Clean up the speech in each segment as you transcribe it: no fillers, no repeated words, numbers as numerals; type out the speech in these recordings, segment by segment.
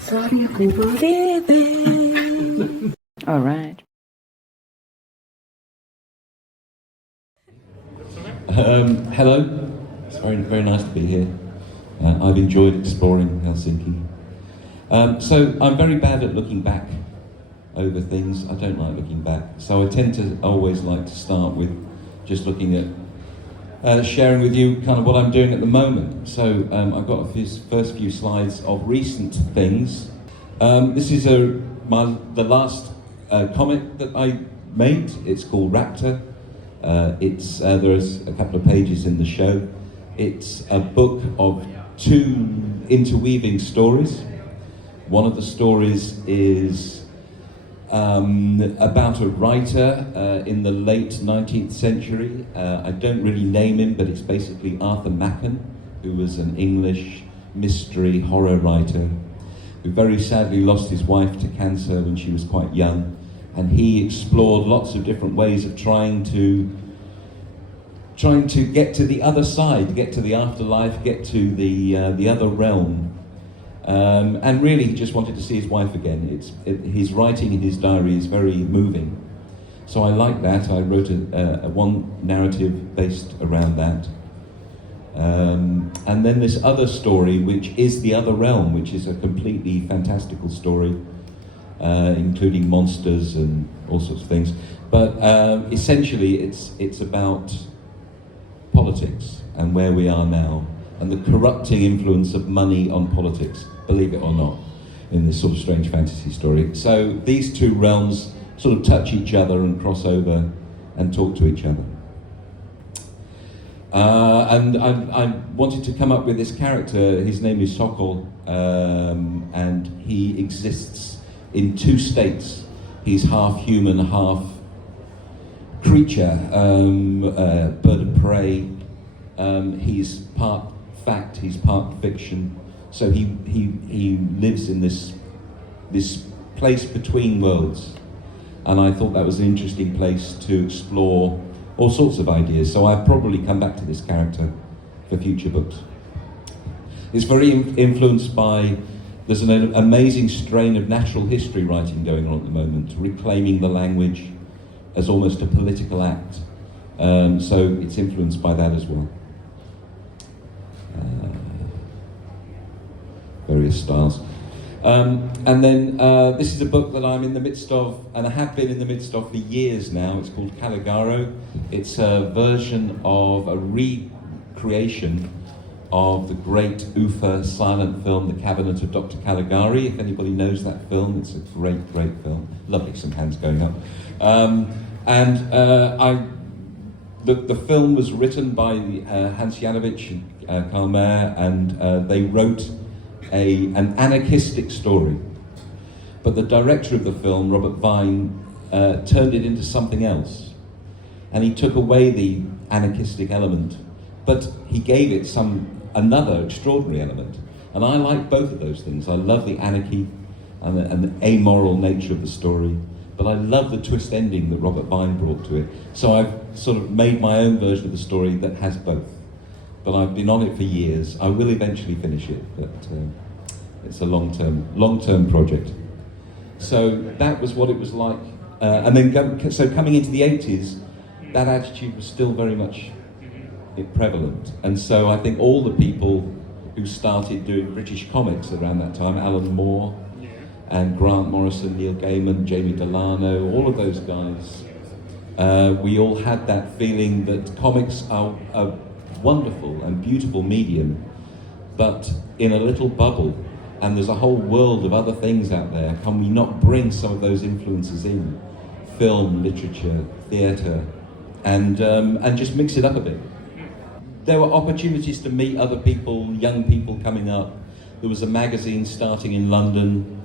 Sorry ako living. All right. Hello, it's very nice to be here. I've enjoyed exploring Helsinki. So I'm very bad at looking back over things. I don't like looking back. So I tend to always like to start with just looking at sharing with you kind of what I'm doing at the moment. So I've got the first few slides of recent things. This is the last comic that I made. It's called Raptor. There's a couple of pages in the show. It's a book of two interweaving stories. One of the stories is about a writer in the late 19th century. I don't really name him, but it's basically Arthur McKean, who was an English mystery horror writer, who very sadly lost his wife to cancer when she was quite young. And he explored lots of different ways of trying to get to the other side, get to the afterlife, get to the other realm. And really, he just wanted to see his wife again. His writing in his diary is very moving. So I like that. I wrote one narrative based around that. And then this other story, which is the other realm, which is a completely fantastical story, including monsters and all sorts of things. But essentially, it's about politics and where we are now, and the corrupting influence of money on politics, believe it or not, in this sort of strange fantasy story. So these two realms sort of touch each other and cross over and talk to each other. And I wanted to come up with this character. His name is Sokol, and he exists in two states. He's half human, half creature, bird of prey. He's part fact, he's part fiction. So he lives in this place between worlds. And I thought that was an interesting place to explore all sorts of ideas. So I've probably come back to this character for future books. It's very influenced by, there's an amazing strain of natural history writing going on at the moment, reclaiming the language as almost a political act. So it's influenced by that as well. Various styles. And then this is a book that I'm in the midst of, and I have been in the midst of for years now. It's called Caligaro. It's a version of a recreation of the great UFA silent film, The Cabinet of Dr. Caligari. If anybody knows that film, it's a great film. Lovely, some hands going up. The film was written by Hans Janowicz and Karl Mayer, and they wrote an anarchistic story. But the director of the film, Robert Vine, turned it into something else. And he took away the anarchistic element, but he gave it another extraordinary element. And I like both of those things. I love the anarchy and the amoral nature of the story, but I love the twist ending that Robert Vine brought to it. So I've sort of made my own version of the story that has both. But I've been on it for years. I will eventually finish it, but it's a long-term project. So that was what it was like. And then coming into the 80s, that attitude was still very much prevalent. And so I think all the people who started doing British comics around that time, Alan Moore and Grant Morrison, Neil Gaiman, Jamie Delano, all of those guys, we all had that feeling that comics are a wonderful and beautiful medium, but in a little bubble, and there's a whole world of other things out there. Can we not bring some of those influences in? Film, literature, theatre, and just mix it up a bit. There were opportunities to meet other people, young people coming up. There was a magazine starting in London,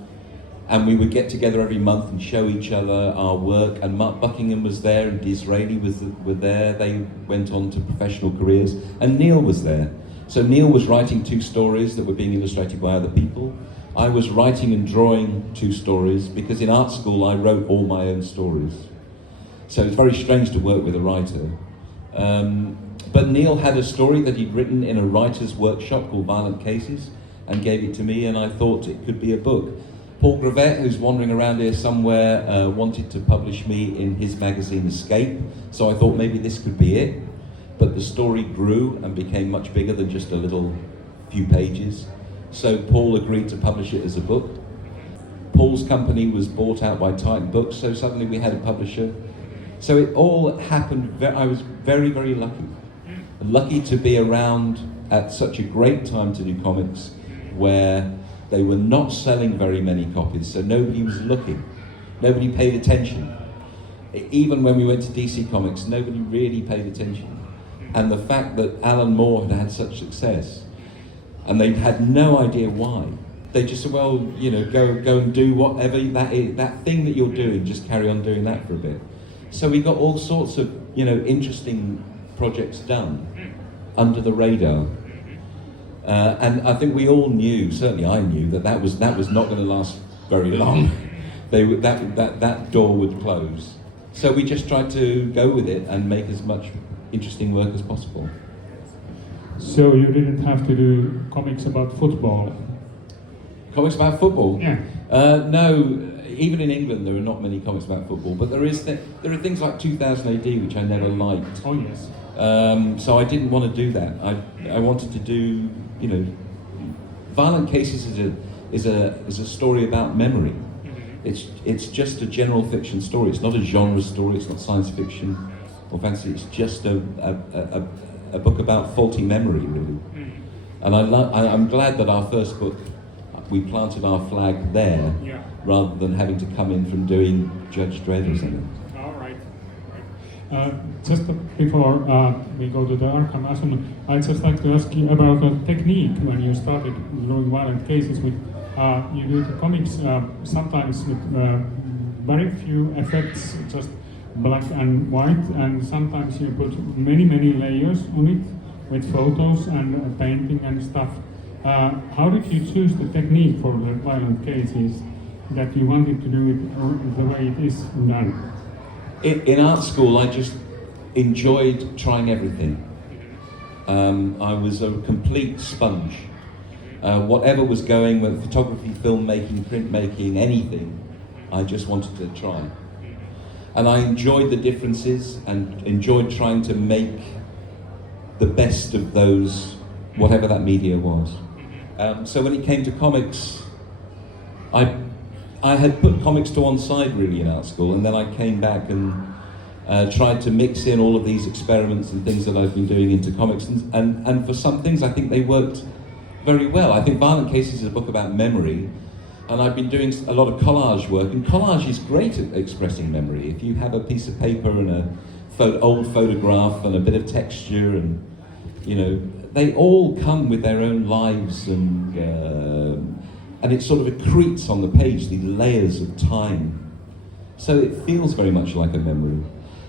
and we would get together every month and show each other our work. And Mark Buckingham was there, and Disraeli were there. They went on to professional careers, and Neil was there. So Neil was writing two stories that were being illustrated by other people. I was writing and drawing two stories, because in art school I wrote all my own stories. So it's very strange to work with a writer. But Neil had a story that he'd written in a writer's workshop called Violent Cases, and gave it to me, and I thought it could be a book. Paul Gravett, who's wandering around here somewhere, wanted to publish me in his magazine Escape, so I thought maybe this could be it. But the story grew and became much bigger than just a little few pages. So Paul agreed to publish it as a book. Paul's company was bought out by Titan Books, so suddenly we had a publisher. So it all happened, I was very, very lucky. Lucky to be around at such a great time to do comics, where they were not selling very many copies, so nobody was looking. Nobody paid attention. Even when we went to DC Comics, nobody really paid attention. And the fact that Alan Moore had had such success, and they had no idea why. They just said, well, you know, go and do whatever that is, that thing that you're doing, just carry on doing that for a bit. So we got all sorts of, you know, interesting projects done under the radar. And I think we all knew, certainly I knew, that was not going to last very long. That door would close. So we just tried to go with it and make as much interesting work as possible. So you didn't have to do comics about football? Comics about football? Yeah. No, even in England there are not many comics about football, but there are things like 2000 AD which I never liked. Oh yes. So I didn't want to do that. I wanted to do, you know, Violent Cases is a story about memory. It's just a general fiction story. It's not a genre story. It's not science fiction or fantasy. It's just a book about faulty memory, really. And I'm glad that our first book, we planted our flag there, rather than having to come in from doing Judge Dredd or something. All right. Just before we go to the Arkham Asylum, I'd just like to ask you about the technique when you started doing Violent Cases. With you do the comics sometimes with very few effects, just black and white, and sometimes you put many layers on it with photos and painting and stuff. How did you choose the technique for the Violent Cases that you wanted to do it the way it is done? In art school, I just enjoyed trying everything. I was a complete sponge. Whatever was going with photography, filmmaking, printmaking, anything, I just wanted to try. And I enjoyed the differences and enjoyed trying to make the best of those, whatever that media was. So when it came to comics, I had put comics to one side really in art school, and then I came back and tried to mix in all of these experiments and things that I've been doing into comics, and for some things I think they worked very well. I think Violent Cases is a book about memory, and I've been doing a lot of collage work, and collage is great at expressing memory. If you have a piece of paper and a old photograph and a bit of texture, and you know, they all come with their own lives, and it sort of accretes on the page, these layers of time. So it feels very much like a memory.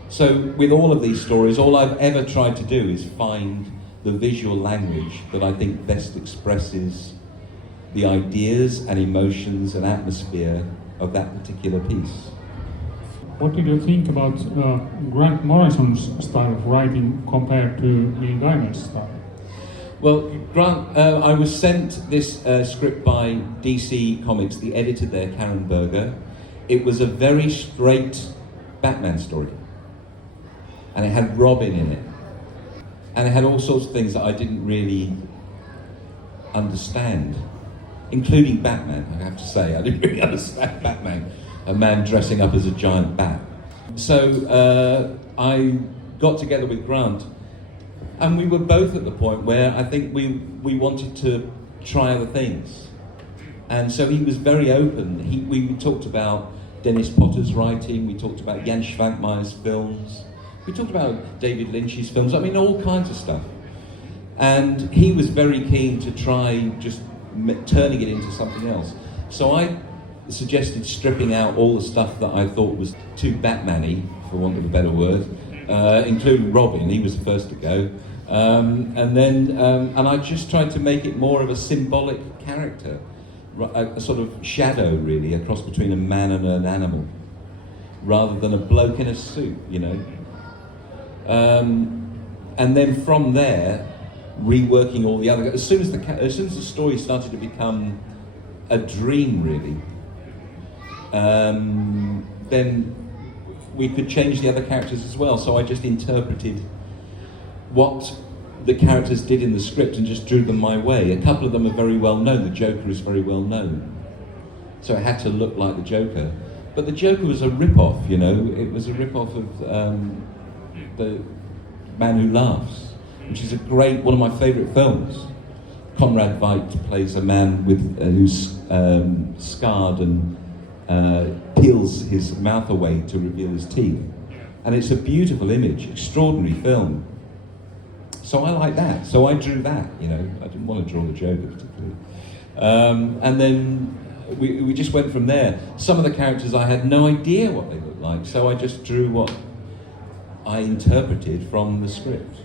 So with all of these stories, all I've ever tried to do is find the visual language that I think best expresses the ideas and emotions and atmosphere of that particular piece. What did you think about Grant Morrison's style of writing compared to Neil Gaiman's style? Well, Grant, I was sent this script by DC Comics, the editor there, Karen Berger. It was a very straight Batman story. And it had Robin in it. And it had all sorts of things that I didn't really understand, including Batman, I have to say. I didn't really understand Batman, a man dressing up as a giant bat. So I got together with Grant, and we were both at the point where I think we wanted to try other things. And so he was very open. We talked about Dennis Potter's writing, we talked about Jan Schwankmeyer's films, we talked about David Lynch's films, I mean all kinds of stuff. And he was very keen to try just turning it into something else. So I suggested stripping out all the stuff that I thought was too Batman-y, for want of a better word, including Robin. He was the first to go. And I just tried to make it more of a symbolic character, a sort of shadow, really, a cross between a man and an animal, rather than a bloke in a suit, you know. And then from there, reworking all the other. As soon as the story started to become a dream, really, then we could change the other characters as well. So I just interpreted what the characters did in the script and just drew them my way. A couple of them are very well known. The Joker is very well known, so it had to look like the Joker. But the Joker was a rip-off, you know. It was a rip-off of The Man Who Laughs, which is one of my favourite films. Conrad Veidt plays a man who's scarred and peels his mouth away to reveal his teeth. And it's a beautiful image, extraordinary film. So I like that. So I drew that, you know. I didn't want to draw the Joker particularly. And then we just went from there. Some of the characters I had no idea what they looked like, so I just drew what I interpreted from the script.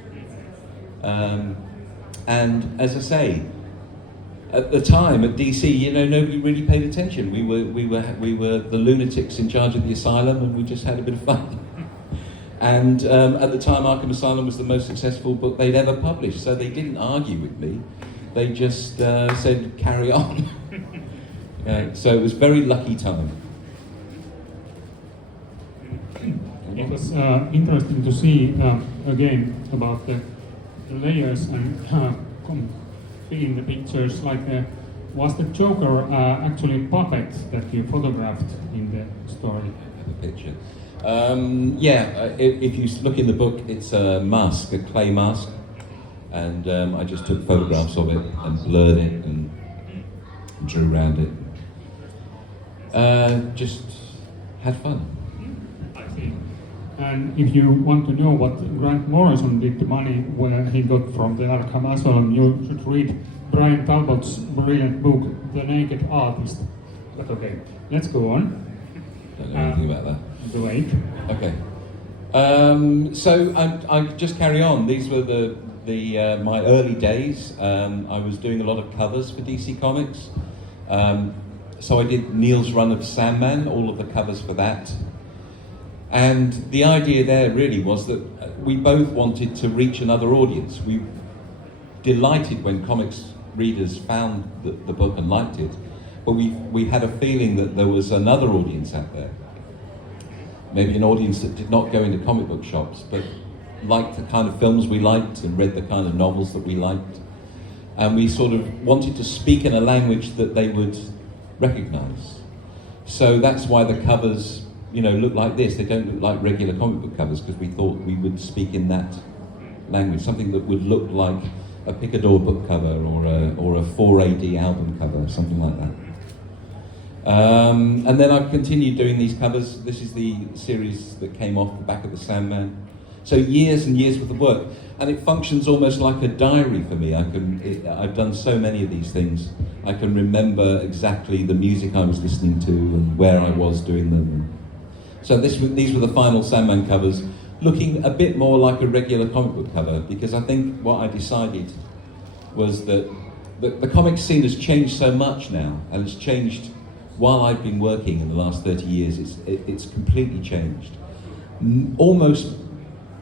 And as I say, at the time at DC, you know, nobody really paid attention. We were the lunatics in charge of the Asylum, and we just had a bit of fun. And at the time, Arkham Asylum was the most successful book they'd ever published, so they didn't argue with me. They just said, carry on. So it was a very lucky time. It was interesting to see again about the layers and in the pictures. Like, was the Joker actually puppet that you photographed in the story? The picture. If you look in the book, it's a mask, a clay mask, and I just took photographs of it and blurred it and drew around it. Just had fun. I see. And if you want to know what Grant Morrison did the money where he got from the Arkham Asylum, you should read Brian Talbot's brilliant book, The Naked Artist. But okay, let's go on. Don't know anything about that. Wait. Okay. So I just carry on. These were my early days. I was doing a lot of covers for DC Comics. So I did Neil's run of Sandman, all of the covers for that. And the idea there really was that we both wanted to reach another audience. We delighted when comics readers found the book and liked it, but we had a feeling that there was another audience out there. Maybe an audience that did not go into comic book shops, but liked the kind of films we liked and read the kind of novels that we liked. And we sort of wanted to speak in a language that they would recognize. So that's why the covers, you know, look like this. They don't look like regular comic book covers, because we thought we would speak in that language, something that would look like a Picador book cover or a 4AD album cover, something like that. And then I've continued doing these covers. This is the series that came off the back of the Sandman. So years and years worth of work, and it functions almost like a diary for me. I've done so many of these things. I can remember exactly the music I was listening to and where I was doing them. So these were the final Sandman covers, looking a bit more like a regular comic book cover, because I think what I decided was that the comic scene has changed so much now, and it's changed while I've been working in the last 30 years. It's completely changed, almost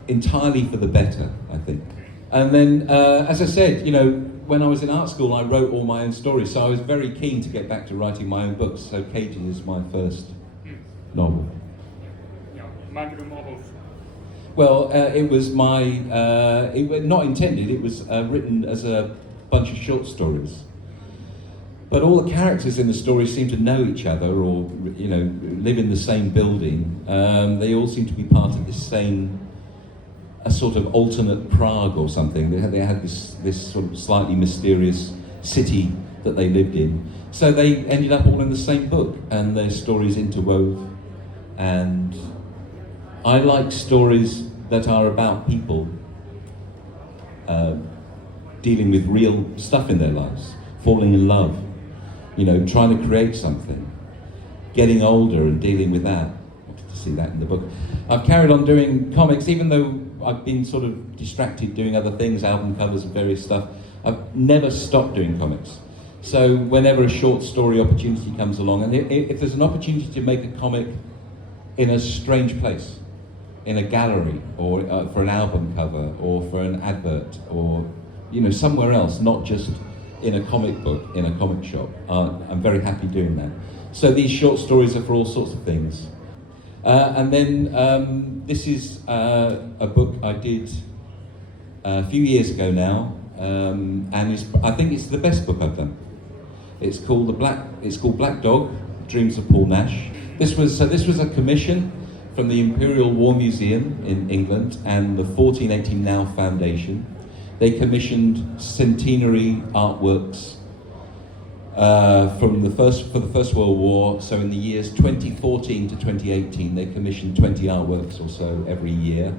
entirely for the better, I think. And then, as I said, you know, when I was in art school, I wrote all my own stories, so I was very keen to get back to writing my own books. So Cagey is my first novel. Yeah, magnum opus. Well, it was it was not intended. It was written as a bunch of short stories. But all the characters in the story seem to know each other, or, you know, live in the same building. They all seem to be part of this same, a sort of alternate Prague or something. They had this sort of slightly mysterious city that they lived in. So they ended up all in the same book, and their stories interwove. And I like stories that are about people dealing with real stuff in their lives, falling in love, you know, trying to create something, getting older and dealing with that. I wanted to see that in the book. I've carried on doing comics, even though I've been sort of distracted doing other things, album covers and various stuff. I've never stopped doing comics. So whenever a short story opportunity comes along, and if there's an opportunity to make a comic in a strange place, in a gallery, or for an album cover, or for an advert, or somewhere else, not just in a comic book, in a comic shop. I'm very happy doing that. So these short stories are for all sorts of things. And then this is a book I did a few years ago now, and I think it's the best book I've done. It's called Black Dog: Dreams of Paul Nash. This was a commission from the Imperial War Museum in England and the 1418 Now Foundation. They commissioned centenary artworks for the First World War. So in the years 2014 to 2018, they commissioned 20 artworks or so every year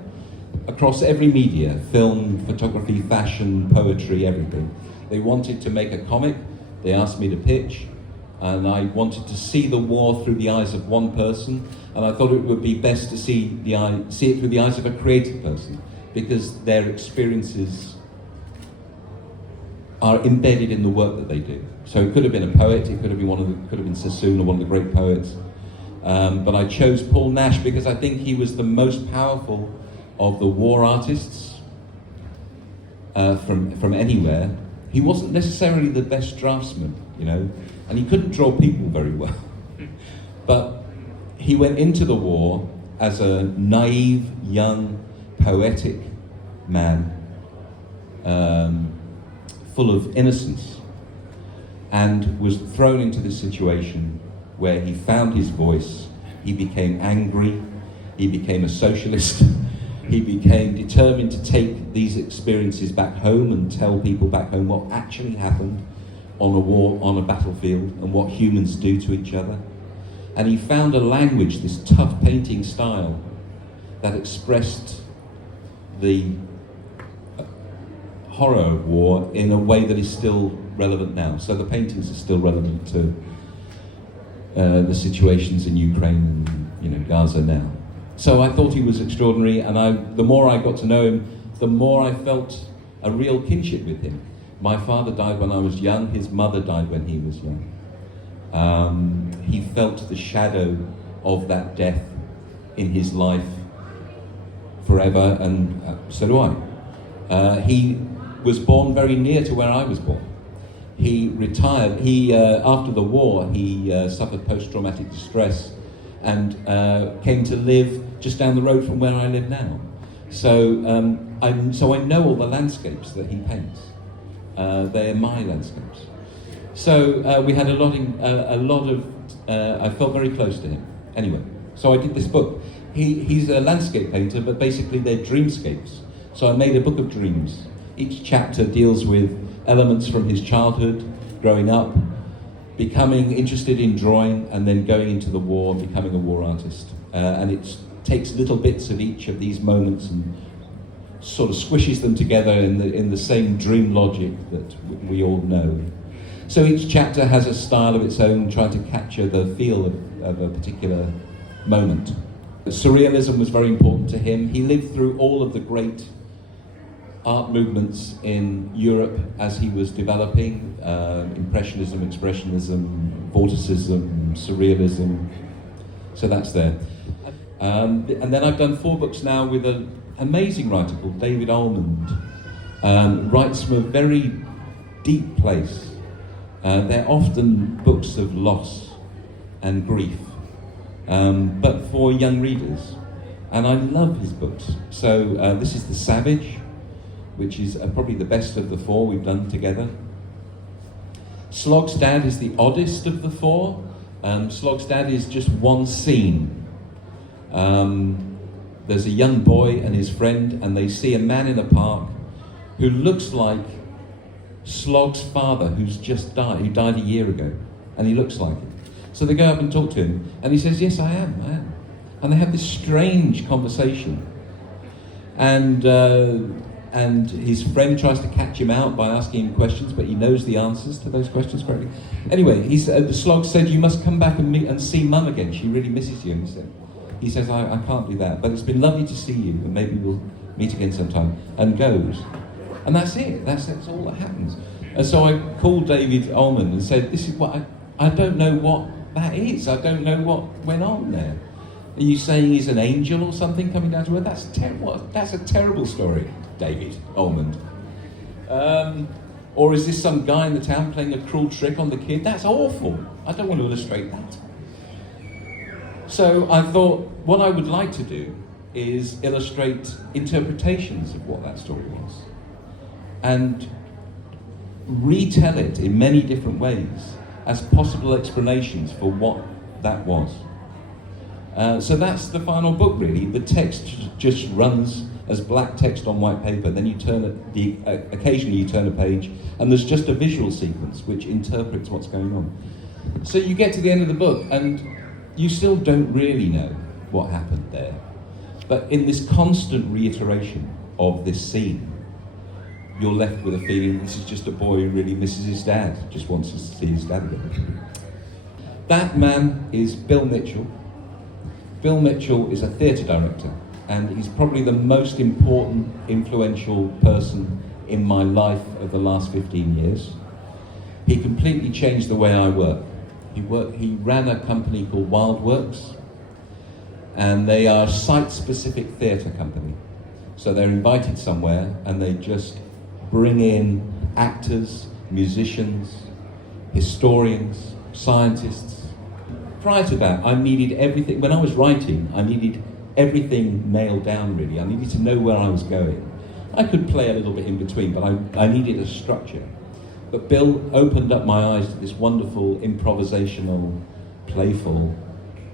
across every media: film, photography, fashion, poetry, everything. They wanted to make a comic. They asked me to pitch, and I wanted to see the war through the eyes of one person, and I thought it would be best to see it through the eyes of a creative person, because their experiences are embedded in the work that they do. So it could have been a poet, it could have been Sassoon, or one of the great poets, but I chose Paul Nash because I think he was the most powerful of the war artists from anywhere. He wasn't necessarily the best draftsman, and he couldn't draw people very well. But he went into the war as a naive, young, poetic man, full of innocence, and was thrown into this situation where he found his voice. He became angry, he became a socialist, he became determined to take these experiences back home and tell people back home what actually happened on a war, on a battlefield, and what humans do to each other. And he found a language, this tough painting style, that expressed the horror of war in a way that is still relevant now. So the paintings are still relevant to the situations in Ukraine and Gaza now. So I thought he was extraordinary, and the more I got to know him, the more I felt a real kinship with him. My father died when I was young, his mother died when he was young. He felt the shadow of that death in his life forever, and so do I. He was born very near to where I was born. He retired. After the war, he suffered post-traumatic distress and came to live just down the road from where I live now. So I know all the landscapes that he paints. They are my landscapes. So we had a lot of. I felt very close to him. Anyway, so I did this book. He's a landscape painter, but basically they're dreamscapes. So I made a book of dreams. Each chapter deals with elements from his childhood, growing up, becoming interested in drawing, and then going into the war and becoming a war artist. And it takes little bits of each of these moments and sort of squishes them together in the same dream logic that we all know. So each chapter has a style of its own, trying to capture the feel of a particular moment. Surrealism was very important to him. He lived through all of the great art movements in Europe as he was developing, Impressionism, Expressionism, Vorticism, Surrealism, so that's there. And then I've done 4 books now with an amazing writer called David Almond. Writes from a very deep place. They're often books of loss and grief, but for young readers. And I love his books. So this is The Savage, which is probably the best of the 4 we've done together. Slog's Dad is the oddest of the 4. Slog's Dad is just one scene. There's a young boy and his friend, and they see a man in a park who looks like Slog's father, who's just died, who died a year ago, and he looks like him. So they go up and talk to him, and he says, "Yes, I am." And they have this strange conversation. And his friend tries to catch him out by asking him questions, but he knows the answers to those questions correctly. Anyway, the Slog said, "You must come back and see Mum again. She really misses you." And he says, I can't do that, but it's been lovely to see you, and maybe we'll meet again sometime. And goes. And that's it. That's all that happens. And so I called David Almond and said, "This is what I don't know what that is. I don't know what went on there. Are you saying he's an angel or something coming down to earth? That's terrible. That's a terrible story, David Almond." Or is this some guy in the town playing a cruel trick on the kid? That's awful. I don't want to illustrate that. So I thought what I would like to do is illustrate interpretations of what that story was and retell it in many different ways as possible explanations for what that was. So that's the final book, really. The text just runs as black text on white paper, then you turn occasionally you turn a page, and there's just a visual sequence which interprets what's going on. So you get to the end of the book, and you still don't really know what happened there. But in this constant reiteration of this scene, you're left with a feeling this is just a boy who really misses his dad, just wants to see his dad again. That man is Bill Mitchell. Bill Mitchell is a theatre director, and he's probably the most important, influential person in my life of the last 15 years. He completely changed the way I work. He ran a company called Wild Works, and they are a site-specific theatre company. So they're invited somewhere, and they just bring in actors, musicians, historians, scientists. Prior to that, I needed everything. When I was writing, I needed everything nailed down, really. I needed to know where I was going. I could play a little bit in between, but I needed a structure. But Bill opened up my eyes to this wonderful, improvisational, playful,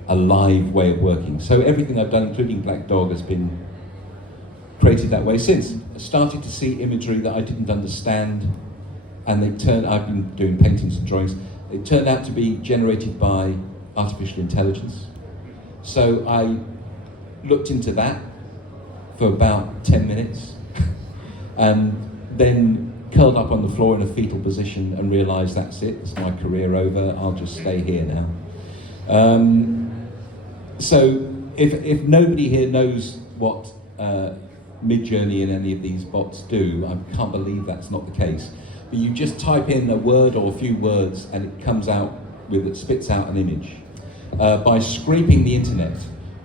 alive way of working. So everything I've done, including Black Dog, has been created that way since. I started to see imagery that I didn't understand, and I've been doing paintings and drawings. It turned out to be generated by artificial intelligence. So I looked into that for about 10 minutes, and then curled up on the floor in a fetal position and realised that's it, it's my career over, I'll just stay here now. So if nobody here knows what Midjourney and any of these bots do, I can't believe that's not the case. But you just type in a word or a few words and it comes out it spits out an image. By scraping the internet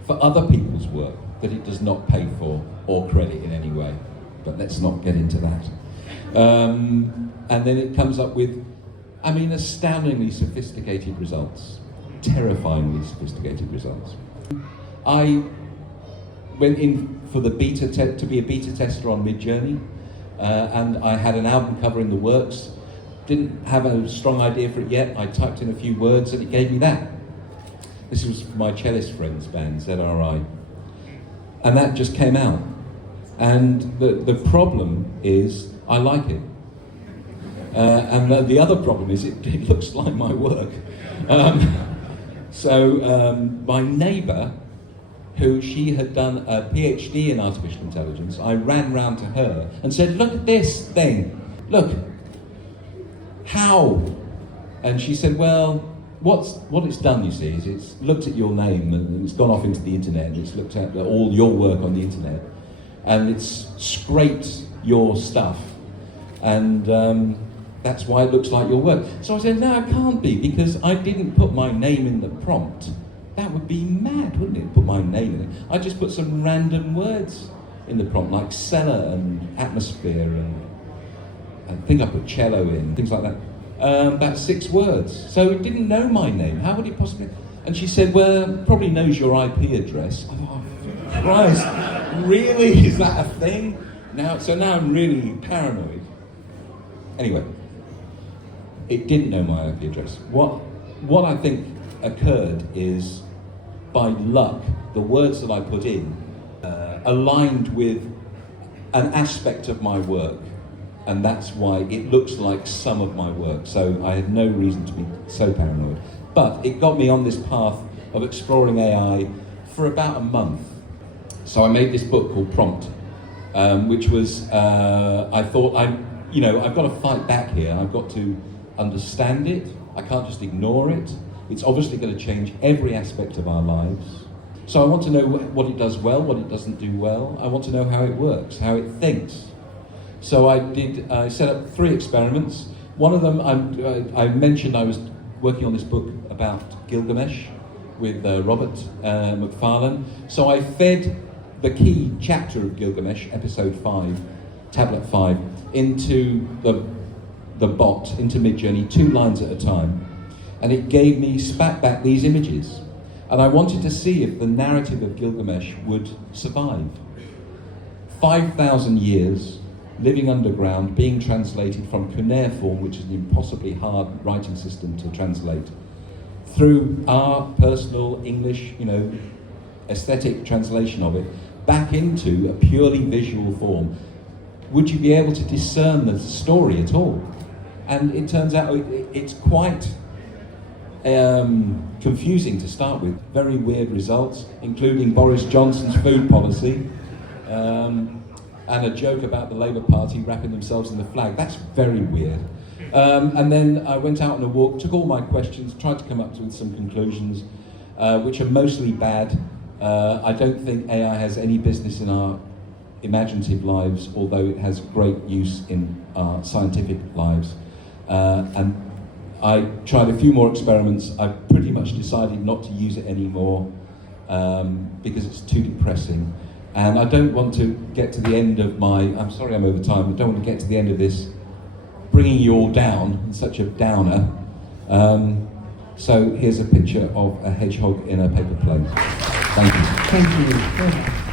for other people's work that it does not pay for or credit in any way. But let's not get into that. And then it comes up with, astoundingly sophisticated results. Terrifyingly sophisticated results. I went in for the to be a beta tester on Midjourney, and I had an album cover in the works. Didn't have a strong idea for it yet. I typed in a few words and it gave me that. This was my cellist friend's band, ZRI. And that just came out. And the problem is, I like it. And the other problem is it looks like my work. My neighbour, she had done a PhD in artificial intelligence, I ran round to her and said, look at this thing, look, how? And she said, well, what it's done, you see, is it's looked at your name and it's gone off into the internet and it's looked at all your work on the internet and it's scraped your stuff and that's why it looks like your work. So I said, no, it can't be, because I didn't put my name in the prompt. That would be mad, wouldn't it, put my name in it? I just put some random words in the prompt, like cellar and atmosphere, and I think I put cello in, things like that. About 6 words. So it didn't know my name. How would it possibly? And she said, well, it probably knows your IP address. I thought, oh, Christ, really? Is that a thing? So now I'm really paranoid. Anyway, it didn't know my IP address. What I think occurred is, by luck, the words that I put in aligned with an aspect of my work, and that's why it looks like some of my work. So I had no reason to be so paranoid. But it got me on this path of exploring AI for about a month. So I made this book called Prompt, which was, I thought, I've got to fight back here. I've got to understand it. I can't just ignore it. It's obviously going to change every aspect of our lives. So I want to know what it does well, what it doesn't do well. I want to know how it works, how it thinks. So I set up 3 experiments. One of them, I mentioned I was working on this book about Gilgamesh with Robert McFarlane. So I fed the key chapter of Gilgamesh, episode 5, tablet 5, into the bot, into Midjourney, 2 lines at a time, and it spat back these images. And I wanted to see if the narrative of Gilgamesh would survive. 5,000 years, living underground, being translated from cuneiform, which is an impossibly hard writing system to translate, through our personal English, aesthetic translation of it, back into a purely visual form. Would you be able to discern the story at all? And it turns out it's quite confusing to start with. Very weird results, including Boris Johnson's food policy, and a joke about the Labour Party wrapping themselves in the flag. That's very weird. And then I went out on a walk, took all my questions, tried to come up with some conclusions, which are mostly bad. I don't think AI has any business in our imaginative lives, although it has great use in our scientific lives. And I tried a few more experiments. I pretty much decided not to use it anymore because it's too depressing. And I don't want to get to the end of I'm sorry I'm over time, I don't want to get to the end of this bringing you all down in such a downer. So here's a picture of a hedgehog in a paper plane. Thank you. Thank you.